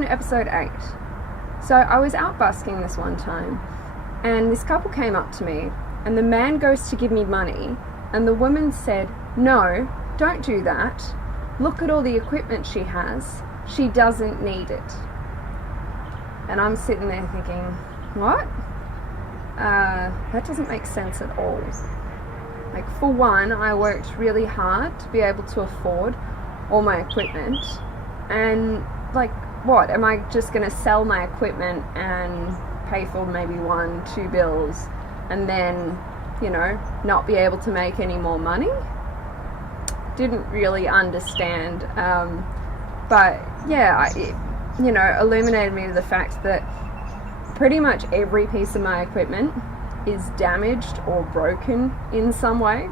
on episode 8. So I was out busking this one time, and this couple came up to me, and the man goes to give me money, and the woman said, "No, don't do that. Look at all the equipment she has. She doesn't need it." And I'm sitting there thinking, what? That doesn't make sense at all. Like, for one, I worked really hard to be able to afford all my equipment, and like, what? Am I just going to sell my equipment and pay for maybe 1-2 bills and then, not be able to make any more money? Didn't really understand. But yeah, it illuminated me to the fact that pretty much every piece of my equipment is damaged or broken in some way.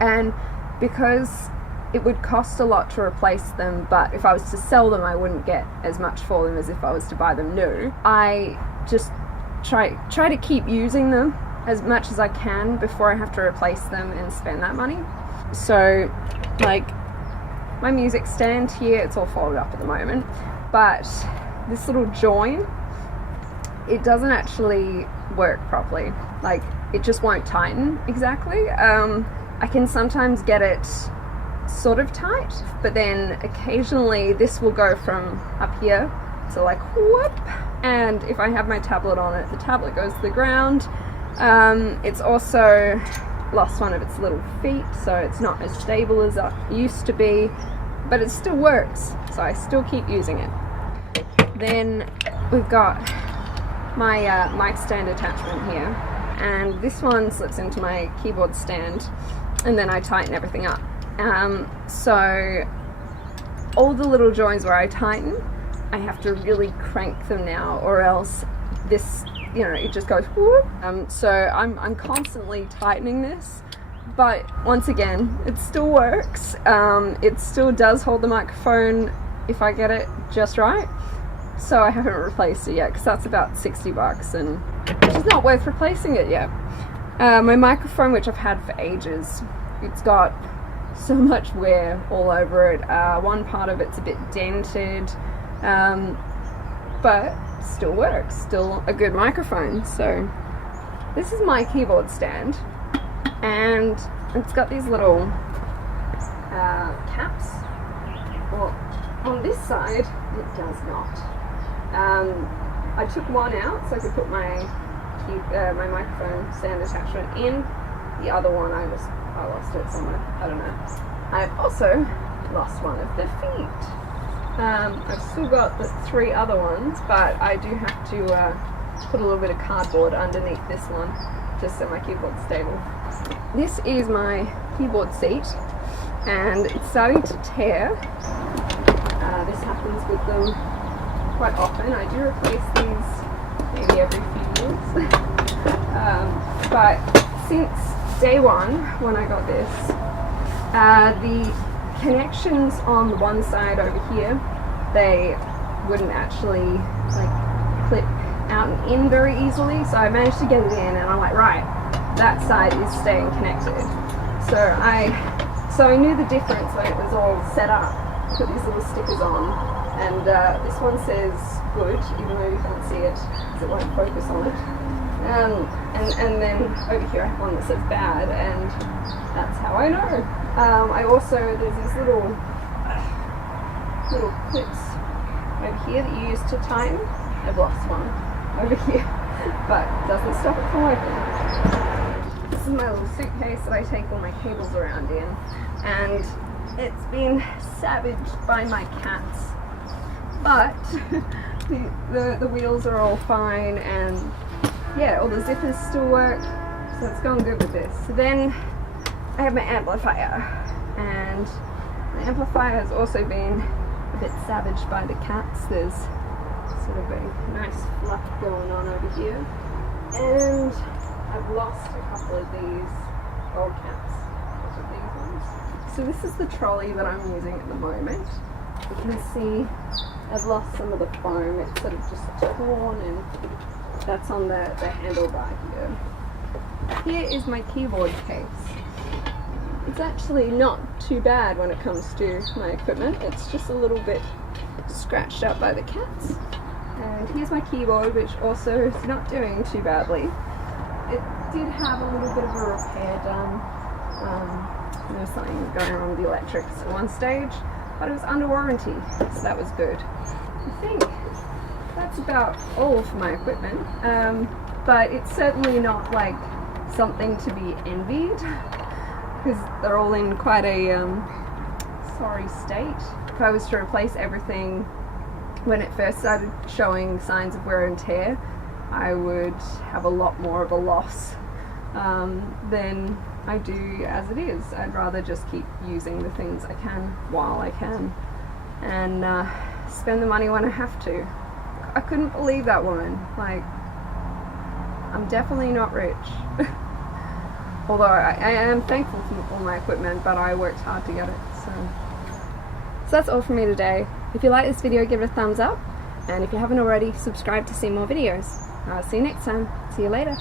And because it would cost a lot to replace them, but if I was to sell them, I wouldn't get as much for them as if I was to buy them new. I just try to keep using them as much as I can before I have to replace them and spend that money. So, like, my music stand here, it's all folded up at the moment, but this little join, it doesn't actually work properly. Like, it just won't tighten exactly. I can sometimes get it sort of tight, but then occasionally this will go from up here to like whoop, and if I have my tablet on it, the tablet goes to the ground. It's also lost one of its little feet, so it's not as stable as it used to be, but it still works, so I still keep using it. Then we've got my mic stand attachment here, and this one slips into my keyboard stand, and then I tighten everything up. So all the little joints where I tighten, I have to really crank them now, or else this, it just goes whoop. So I'm constantly tightening this, but once again, it still works. It still does hold the microphone if I get it just right. So I haven't replaced it yet, because that's about $60, and it's just not worth replacing it yet. My microphone, which I've had for ages, it's got so much wear all over it. One part of it's a bit dented, but still works, still a good microphone. So this is my keyboard stand, and it's got these little caps. Well, on this side it does not. I took one out so I could put my microphone stand attachment in. The other one I lost it somewhere, I don't know. I've also lost one of the feet. I've still got the 3 other ones, but I do have to put a little bit of cardboard underneath this one just so my keyboard's stable. This is my keyboard seat, and it's starting to tear. This happens with them quite often. I do replace these maybe every few years. But since day one, when I got this, the connections on the one side over here, they wouldn't actually like clip out and in very easily, so I managed to get it in, and I'm like, right, that side is staying connected. So I knew the difference when it was all set up. Put these little stickers on, and this one says good, even though you can't see it because it won't focus on it. And then over here I have one that says bad, and that's how I know. I also, there's these little clips over here that you use to tighten. I've lost one over here, but it doesn't stop it from working. This is my little suitcase that I take all my cables around in, and it's been savaged by my cats, but the wheels are all fine, and yeah, all the zippers still work, so it's going good with this. So then I have my amplifier, and the amplifier has also been a bit savaged by the cats. There's sort of a nice fluff going on over here, and I've lost a couple of these old caps. So this is the trolley that I'm using at the moment. You can see I've lost some of the foam. It's sort of just torn, and that's on the handlebar here. Here is my keyboard case. It's actually not too bad when it comes to my equipment. It's just a little bit scratched up by the cats. And here's my keyboard, which also is not doing too badly. It did have a little bit of a repair done. There was something going wrong with the electrics at one stage, but it was under warranty, so that was good. I think that's about all for my equipment, but it's certainly not like something to be envied, because they're all in quite a sorry state. If I was to replace everything when it first started showing signs of wear and tear, I would have a lot more of a loss than I do as it is. I'd rather just keep using the things I can while I can, and spend the money when I have to. I couldn't believe that woman. Like, I'm definitely not rich. Although I am thankful for all my equipment, but I worked hard to get it. So that's all from me today. If you like this video, give it a thumbs up, and if you haven't already, subscribe to see more videos. I'll see you next time. See you later.